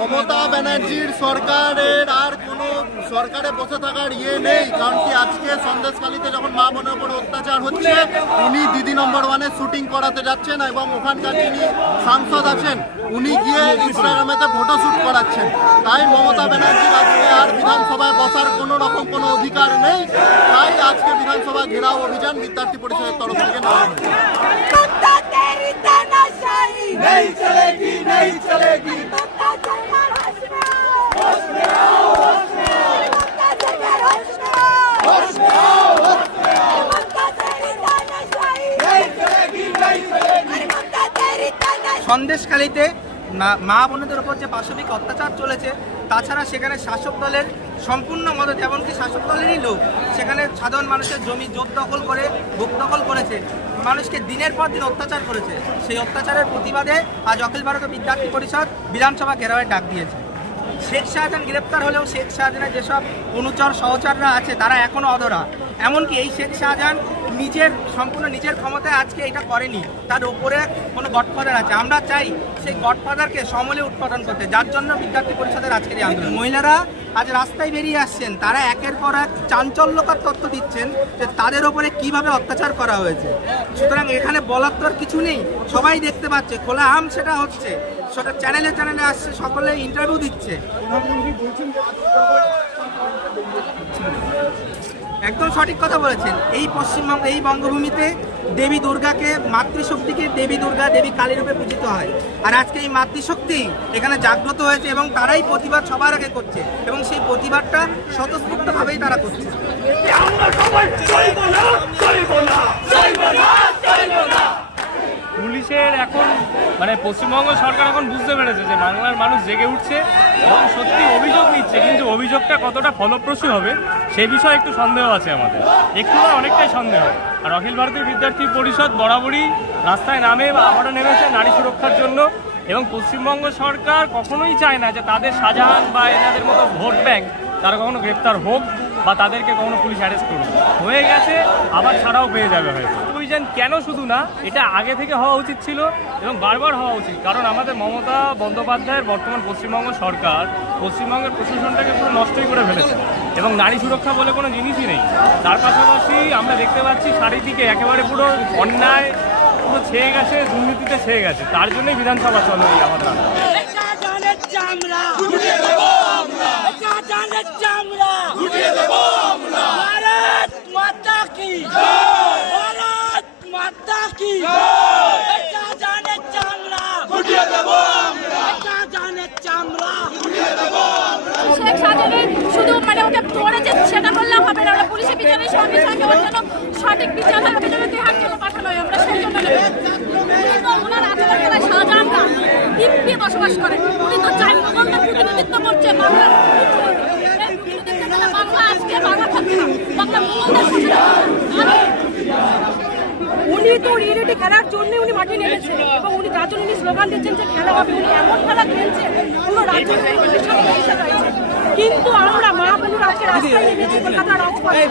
মমতা ব্যানার্জির সরকারের আর কোনো সরকারে বসে থাকার নেই, কারণ কি আজকে সন্দেশখালীতে যখন মা বোনের উপর অত্যাচার হচ্ছে উনি দিদি নম্বর 1-এ শুটিং করাতে যাচ্ছেন এবং ওখানকার যিনি সাংসদ আছেন উনি গিয়ে ইনস্টাগ্রামেতে ফটোশ্যুট করাচ্ছেন। তাই মমতা ব্যানার্জির আজকে আর বিধানসভায় বসার কোনো রকম কোনো অধিকার নেই। তাই আজকে বিধানসভা ঘেরাও অভিযান বিদ্যার্থী পরিষদের তরফ থেকে নেওয়া হয়েছে। नहीं चलेगी नहीं चलेगी সন্দেশখালীতে মা বোনদের উপর যে পাশবিক অত্যাচার চলেছে, তাছাড়া সেখানে শাসক দলের সম্পূর্ণ মদত, এমনকি শাসক দলেরই লোক সেখানে সাধারণ মানুষের জমি জোর দখল করে ভোগ দখল করেছে, মানুষকে দিনের পর দিন অত্যাচার করেছে। সেই অত্যাচারের প্রতিবাদে আজ অখিল ভারতীয় বিদ্যার্থী পরিষদ বিধানসভা ঘেরাওয়ের ডাক দিয়েছে। শেখ শাহজাহান গ্রেপ্তার হলেও শেখ শাহজাহানের যেসব অনুচর সহচররা আছে তারা এখনও অধরা। এমনকি এই শেখ শাহজাহান সম্পূর্ণ নিজের ক্ষমতায় আজকে এটা করেনি, তার ওপরে কোনো গডফাদার আছে। আমরা চাই সেই গডফাদারকে সমূলে উৎপাদন করতে, যার জন্য বিদ্যার্থী পরিষদের আজকের এই আন্দোলন। মহিলারা আজ রাস্তায় বেরিয়ে আসছেন, তারা একের পর এক চাঞ্চল্যকর তথ্য দিচ্ছেন যে তাদের ওপরে কিভাবে অত্যাচার করা হয়েছে। সুতরাং এখানে বলার তো আর কিছু নেই, সবাই দেখতে পাচ্ছে, খোলা আম সেটা হচ্ছে, সেটা চ্যানেলে চ্যানেলে আসছে, সকলে ইন্টারভিউ দিচ্ছে। একদম সঠিক কথা বলেছেন। এই পশ্চিমবঙ্গ, এই বঙ্গভূমিতে দেবী দুর্গাকে, মাতৃশক্তিকে দেবী দুর্গা, দেবী কালী রূপে পূজিত হয়। আর আজকে এই মাতৃশক্তি এখানে জাগ্রত হয়েছে এবং তারাই প্রতিবাদ সবার আগে করছে এবং সেই প্রতিবাদটা স্বতঃস্ফূর্তভাবেই তারা করছে। পুলিশের এখন পশ্চিমবঙ্গ সরকার এখন বুঝতে পেরেছে যে বাংলার মানুষ জেগে উঠছে এবং সত্যি অভিযোগ নিচ্ছে, কিন্তু অভিযোগটা কতটা ফলপ্রসূ হবে সে বিষয়ে একটু সন্দেহ আছে আমাদের, একটু না অনেকটাই সন্দেহ। আর অখিল ভারতীয় বিদ্যার্থী পরিষদ বরাবরই রাস্তায় নামে বা আবারও নেমেছে নারী সুরক্ষার জন্য, এবং পশ্চিমবঙ্গ সরকার কখনোই চায় না যে তাদের শাহজাহান বা এনাদের মতো ভোট ব্যাংক তারা কখনো গ্রেপ্তার হোক বা তাদেরকে কখনো পুলিশ অ্যারেস্ট করুক। হয়ে গেছে, আবার ছাড়াও পেয়ে যাবে হয়তো। অভিযান কেন শুধু না, এটা আগে থেকে হওয়া উচিত ছিল এবং বারবার হওয়া উচিত, কারণ আমাদের মমতা বন্দ্যোপাধ্যায়ের বর্তমান পশ্চিমবঙ্গ সরকার পশ্চিমবঙ্গের প্রশাসনটাকে পুরো নষ্টই করে ফেলেছে এবং নারী সুরক্ষা বলে কোনো জিনিসই নেই। তার পাশাপাশি আমরা দেখতে পাচ্ছি চারিদিকে একেবারে পুরো অন্যায় পুরো ছেয়ে গেছে, দুর্নীতিতে ছেয়ে গেছে। তার জন্যই বিধানসভা চলে আমাদের শুধু ওকে ধরেছে সেটা বললে হবে না, পুলিশের বিচারের সঙ্গে সঙ্গে ওর জন্য সঠিক বিচার হয়, ওদের জন্য দেহার জন্য পাঠানো হয়। আমরা সেই জন্য ওনার আচরণ করে শাহজাহানরা দিব্যে বসবাস করে, উনি তো চাই মোগলদের প্রতিনিধিত্ব করছে বাংলার, বাংলা আজকে বাংলা থাকবে না, বাংলা মোগলদের। উনি তো রিয়েলিটি খেলার জন্য উনি মাঠে নেমেছেন এবং উনি যার জন্য উনি স্লোগান দিচ্ছেন যে খেলা হবে, উনি এমন খেলা খেলছে পুরো রাজ্য কিন্তু আমরা মা বোনের আজকে রাস্তায় নেমেছি কলকাতা রাজপথে।